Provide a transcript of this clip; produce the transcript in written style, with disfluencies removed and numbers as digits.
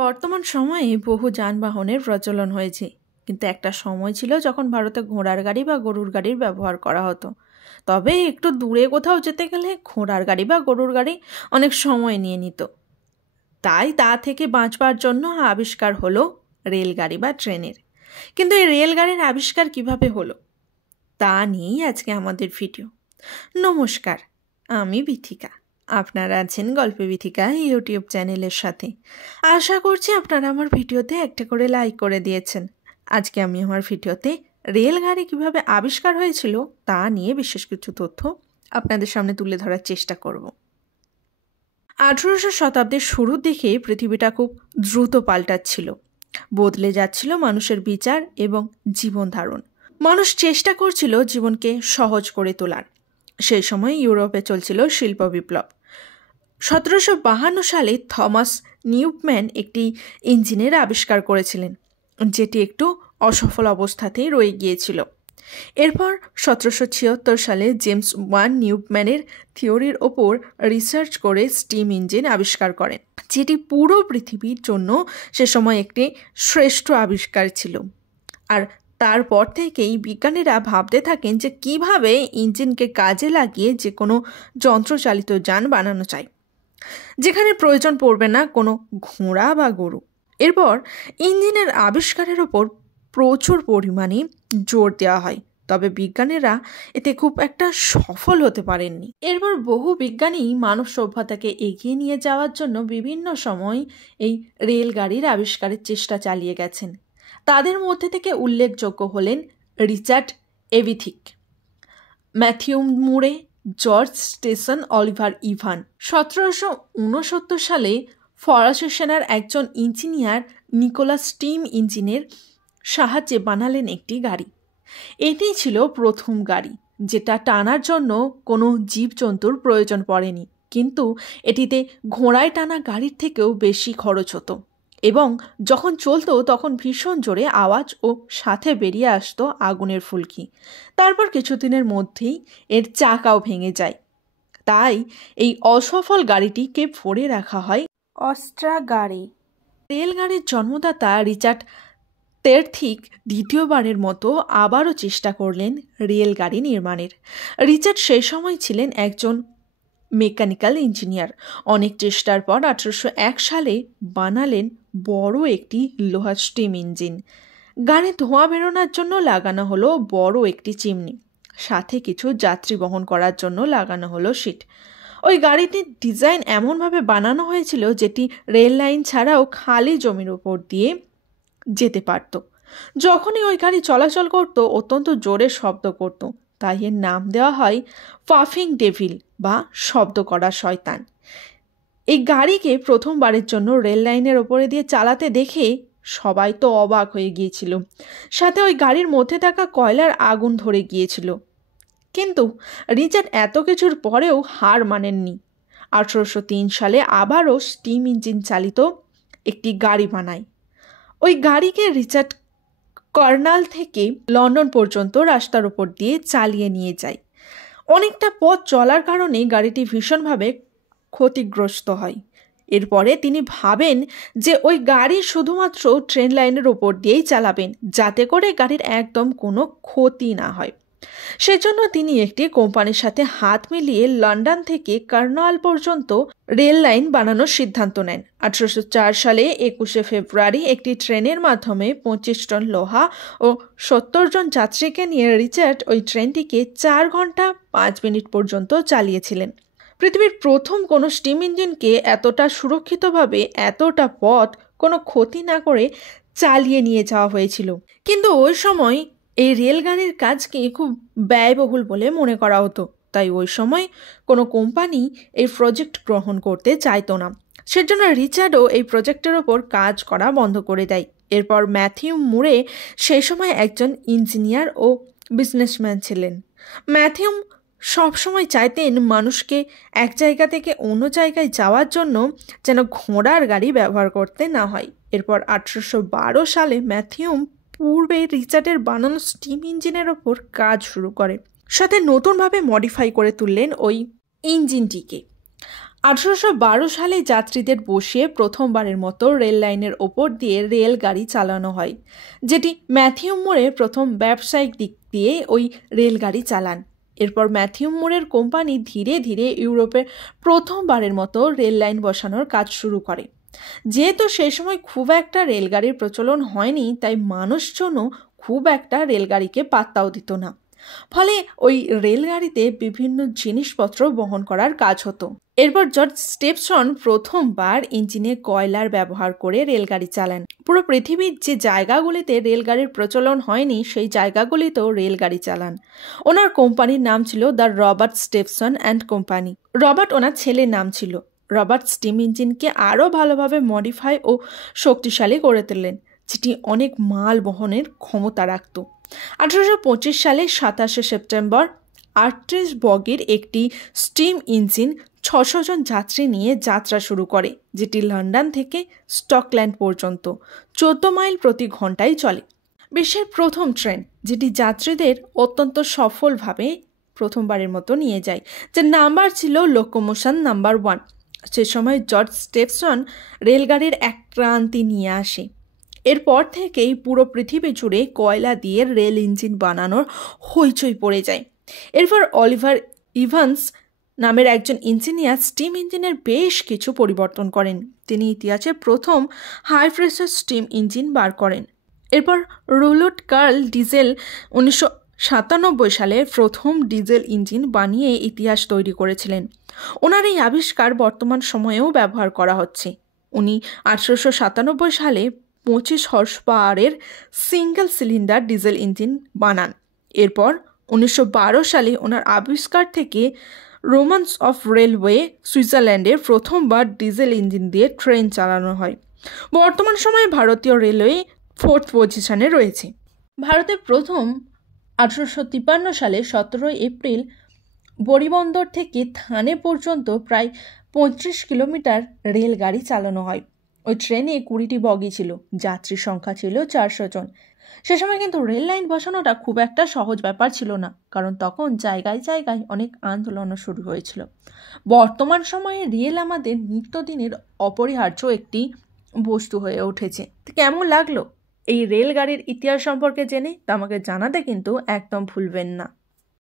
বর্তমান সময়ে বহু যানবাহনের প্রচলন হয়েছে, কিন্তু একটা সময় ছিল যখন ভারতে ঘোড়ার গাড়ি বা গরুর গাড়ির ব্যবহার করা হতো। তবে একটু দূরে কোথাও যেতে গেলে ঘোড়ার গাড়ি বা গরুর গাড়ি অনেক সময় নিয়ে নিত। তাই তা থেকে বাঁচবার জন্য আবিষ্কার হলো রেলগাড়ি বা ট্রেনের। কিন্তু এই রেলগাড়ির আবিষ্কার কিভাবে হলো তা নিয়েই আজকে আমাদের ভিডিও। নমস্কার, আমি বিথিকা। আপনারা আছেন গল্পে বিথিকা ইউটিউব চ্যানেলের সাথে। আশা করছি আপনারা আমার ভিডিওতে একটা করে লাইক করে দিয়েছেন। আজকে আমি আমার ভিডিওতে রেলগাড়ি কিভাবে আবিষ্কার হয়েছিল তা নিয়ে বিশেষ কিছু তথ্য আপনাদের সামনে তুলে ধরার চেষ্টা করব। 1800 শতাব্দীর শুরুর দিকে পৃথিবীটা খুব দ্রুত পাল্টাচ্ছিল, বদলে যাচ্ছিল মানুষের বিচার এবং জীবন ধারণ। মানুষ চেষ্টা করছিল জীবনকে সহজ করে তোলার। সেই সময় ইউরোপে চলছিল শিল্প বিপ্লব। 1752 সালে থমাস নিউম্যান একটি ইঞ্জিনের আবিষ্কার করেছিলেন, যেটি একটু অসফল অবস্থাতেই রয়ে গিয়েছিল। এরপর 1776 সালে জেমস ওয়ান নিউম্যানের থিওরির ওপর রিসার্চ করে স্টিম ইঞ্জিন আবিষ্কার করেন, যেটি পুরো পৃথিবীর জন্য সে সময় একটি শ্রেষ্ঠ আবিষ্কার ছিল। আর তারপর থেকেই বিজ্ঞানীরা ভাবতে থাকেন যে কিভাবে ইঞ্জিনকে কাজে লাগিয়ে যে কোনো যন্ত্রচালিত যান বানানো যায়, যেখানে প্রয়োজন পড়বে না কোনো ঘোড়া বা গরু। এরপর ইঞ্জিনের আবিষ্কারের ওপর প্রচুর পরিমাণে জোর দেওয়া হয়, তবে বিজ্ঞানীরা এতে খুব একটা সফল হতে পারেননি। এরপর বহু বিজ্ঞানী মানব সভ্যতাকে এগিয়ে নিয়ে যাওয়ার জন্য বিভিন্ন সময় এই রেলগাড়ির আবিষ্কারের চেষ্টা চালিয়ে গেছেন। তাদের মধ্যে থেকে উল্লেখযোগ্য হলেন রিচার্ড এভিথিক, Matthew Murray, George Stephenson, Oliver Evans. 1769 সালে ফরাসি সেনার একজন ইঞ্জিনিয়ার নিকোলাস স্টিম ইঞ্জিনের সাহায্যে বানালেন একটি গাড়ি। এটি ছিল প্রথম গাড়ি যেটা টানার জন্য কোনো জীবজন্তুর প্রয়োজন পড়েনি, কিন্তু এটিতে ঘোড়ায় টানা গাড়ির থেকেও বেশি খরচ হতো এবং যখন চলতো তখন ভীষণ জোরে আওয়াজ ও সাথে বেরিয়ে আসতো আগুনের ফুলকি। তারপর কিছুদিনের মধ্যেই এর চাকাও ভেঙে যায়। তাই এই অসফল গাড়িটিকে ভরে রাখা হয় অস্ট্রা গাড়ি। রেলগাড়ির জন্মদাতা রিচার্ড তের্থিক দ্বিতীয়বারের মতো আবারও চেষ্টা করলেন রেলগাড়ি নির্মাণের। রিচার্ড সেই সময় ছিলেন একজন মেকানিক্যাল ইঞ্জিনিয়ার। অনেক চেষ্টার পর 1801 সালে বানালেন বড় একটি লোহার স্টিম ইঞ্জিন। গাড়ি ধোঁয়া বেরোনোর জন্য লাগানো হলো বড় একটি চিমনি, সাথে কিছু যাত্রী বহন করার জন্য লাগানো হলো সিট। ওই গাড়িটির ডিজাইন এমনভাবে বানানো হয়েছিল যেটি রেল লাইন ছাড়াও খালি জমির উপর দিয়ে যেতে পারত। যখনই ওই গাড়ি চলাচল করত অত্যন্ত জোরে শব্দ করত, তাই এর নাম দেওয়া হয় পাফিং ডেভিল বা শব্দ করা শয়তান। এই গাড়িকে প্রথমবারের জন্য রেল লাইনের ওপরে দিয়ে চালাতে দেখে সবাই তো অবাক হয়ে গিয়েছিল। সাথে ওই গাড়ির মধ্যে থাকা কয়লার আগুন ধরে গিয়েছিল। কিন্তু রিচার্ড এত কিছুর পরেও হার মানেননি। 1803 সালে আবারও স্টিম ইঞ্জিন চালিত একটি গাড়ি বানায়। ওই গাড়িকে রিচার্ড কার্নাল থেকে লন্ডন পর্যন্ত রাস্তার ওপর দিয়ে চালিয়ে নিয়ে যায়। অনেকটা পথ চলার কারণে গাড়িটি ভীষণভাবে ক্ষতিগ্রস্ত হয়। এরপরে তিনি ভাবেন যে ওই গাড়ি শুধুমাত্র ট্রেন লাইনের ওপর দিয়েই চালাবেন, যাতে করে গাড়ির একদম কোনো ক্ষতি না হয়। সেজন্য তিনি একটি কোম্পানির সাথে হাত মিলিয়ে লন্ডন থেকে কার্নাল পর্যন্ত রেল লাইন বানানোর সিদ্ধান্ত নেন। 1804 সালে 21 ফেব্রুয়ারি একটি ট্রেনের মাধ্যমে 25 টন লোহা ও 70 জন যাত্রীকে নিয়ে রিচার্ড ওই ট্রেনটিকে 4 ঘন্টা 5 মিনিট পর্যন্ত চালিয়েছিলেন। পৃথিবীর প্রথম কোনো স্টিম ইঞ্জিনকে এতটা সুরক্ষিতভাবে এতটা পথ কোনো ক্ষতি না করে চালিয়ে নিয়ে যাওয়া হয়েছিল। কিন্তু ওই সময় এই রেলগাড়ির কাজকে খুব ব্যয়বহুল বলে মনে করা হতো, তাই ওই সময় কোনো কোম্পানি এই প্রজেক্ট গ্রহণ করতে চাইতো না। সেজন্য রিচার্ডও এই প্রজেক্টের ওপর কাজ করা বন্ধ করে দেয়। এরপর ম্যাথিউ মুরে সেই সময় একজন ইঞ্জিনিয়ার ও বিজনেসম্যান ছিলেন। ম্যাথিউ সবসময় চাইতেন মানুষকে এক জায়গা থেকে অন্য জায়গায় যাওয়ার জন্য যেন ঘোড়ার গাড়ি ব্যবহার করতে না হয়। এরপর 1812 সালে ম্যাথিউ পূর্বে রিচার্ডের বানানো স্টিম ইঞ্জিনের ওপর কাজ শুরু করে, সাথে নতুনভাবে মডিফাই করে তুললেন ওই ইঞ্জিনটিকে। 1812 সালে যাত্রীদের বসিয়ে প্রথমবারের মতো রেল লাইনের ওপর দিয়ে রেলগাড়ি চালানো হয়, যেটি ম্যাথিউ মুরে প্রথম ব্যবসায়িক দিক দিয়ে ওই রেলগাড়ি চালান। এরপর ম্যাথিউ মুরের কোম্পানি ধীরে ধীরে ইউরোপে প্রথমবারের মতো রেল লাইন বসানোর কাজ শুরু করে। যেহেতু সেই সময় খুব একটা রেলগাড়ির প্রচলন হয়নি, তাই মানুষজনও খুব একটা রেলগাড়িকে পাত্তাও দিত না। ফলে ওই রেলগাড়িতে বিভিন্ন জিনিসপত্র বহন করার কাজ হতো। এরপর জর্জ স্টেপসন প্রথমবার ইঞ্জিনে কয়লার ব্যবহার করে রেলগাড়ি চালান। পুরো পৃথিবীর যে জায়গাগুলিতে রেলগাড়ির প্রচলন হয়নি সেই জায়গাগুলিতেও রেলগাড়ি চালান। ওনার কোম্পানির নাম ছিল the Robert Stephenson and Company. Robert ওনার ছেলের নাম ছিল। রবার্ট স্টিম ইঞ্জিনকে আরও ভালোভাবে মডিফাই ও শক্তিশালী করে তুললেন, যেটি অনেক মাল বহনের ক্ষমতা রাখত। 1825 সালে 27 সেপ্টেম্বর 38 বগির একটি স্টিম ইঞ্জিন 600 জন যাত্রী নিয়ে যাত্রা শুরু করে, যেটি লন্ডন থেকে স্টকল্যান্ড পর্যন্ত 14 মাইল প্রতি ঘন্টায় চলে। বিশ্বের প্রথম ট্রেন, যেটি যাত্রীদের অত্যন্ত সফলভাবে প্রথমবারের মতো নিয়ে যায়, যার নাম্বার ছিল লোকোমোশন নাম্বার 1। সে সময় জর্জ স্টেপসন রেলগাড়ির এক ক্রান্তি নিয়ে আসে। এরপর থেকেই পুরো পৃথিবী জুড়ে কয়লা দিয়ে রেল ইঞ্জিন বানানোর হইচই পড়ে যায়। এরপর অলিভার ইভান্স নামের একজন ইঞ্জিনিয়ার স্টিম ইঞ্জিনের বেশ কিছু পরিবর্তন করেন। তিনি ইতিহাসে প্রথম হাই প্রেসার স্টিম ইঞ্জিন বার করেন। এরপর রুলট কার্ল ডিজেল 1997 সালে প্রথম ডিজেল ইঞ্জিন বানিয়ে ইতিহাস তৈরি করেছিলেন। ওনার এই আবিষ্কার বর্তমান সময়েও ব্যবহার করা হচ্ছে। উনি 1897 সালে 25 হর্স পাওয়ারের সিঙ্গেল সিলিন্ডার ডিজেল ইঞ্জিন বানান। এরপর 1912 সালে ওনার আবিষ্কার থেকে রোমান্স অফ রেলওয়ে সুইজারল্যান্ডের প্রথমবার ডিজেল ইঞ্জিন দিয়ে ট্রেন চালানো হয়। বর্তমান সময়ে ভারতীয় রেলওয়ে 4th পজিশনে রয়েছে। ভারতের প্রথম 1853 সালে 17 এপ্রিল বরিবন্দর থেকে থানে পর্যন্ত প্রায় 35 কিলোমিটার রেলগাড়ি চালানো হয়। ওই ট্রেনে 20টি বগি ছিল, যাত্রীর সংখ্যা ছিল 400 জন। সে সময় কিন্তু রেল লাইন বসানোটা খুব একটা সহজ ব্যাপার ছিল না, কারণ তখন জায়গায় জায়গায় অনেক আন্দোলনও শুরু হয়েছিল। বর্তমান সময়ে রেল আমাদের নিত্যদিনের অপরিহার্য একটি বস্তু হয়ে উঠেছে। কেমন লাগলো এই রেলগাড়ির ইতিহাস সম্পর্কে জেনে? তা আমাকে জানাতে কিন্তু একদম ভুলবেন না।